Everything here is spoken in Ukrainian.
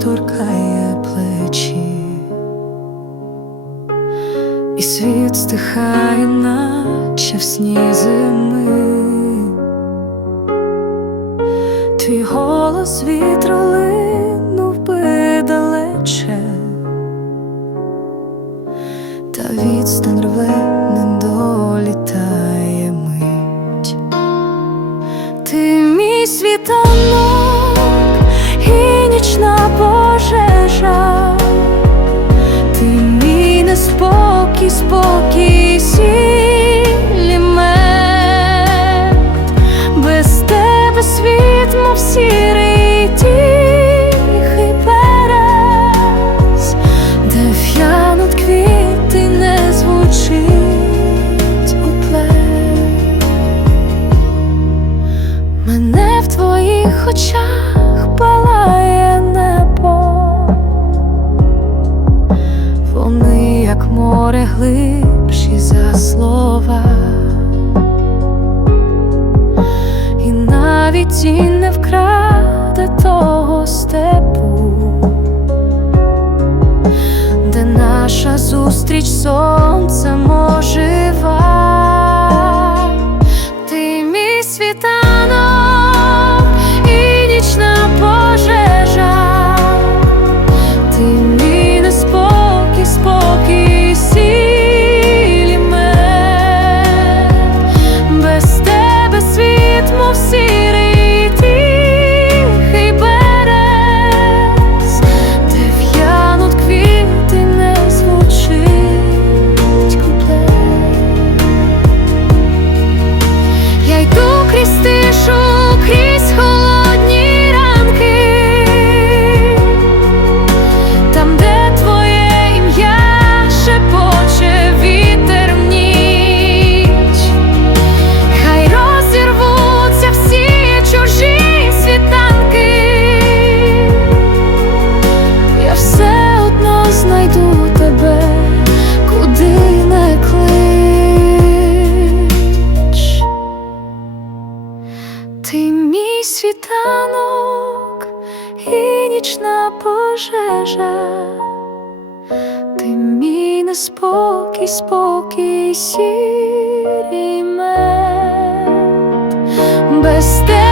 торкає плечі, і світ стихає, наче в сні зими. Твій голос вітру сірий тихий берез, де в'януть квіти, не звучить уплет. Мене в твоїх очах палає небо, вони, як море, глибші за слова, і навіть тінь не вкраде того степу, де наша зустріч сонцем світанок і нічна пожежа, ти мій неспокій, спокій, сірий мед. без тебе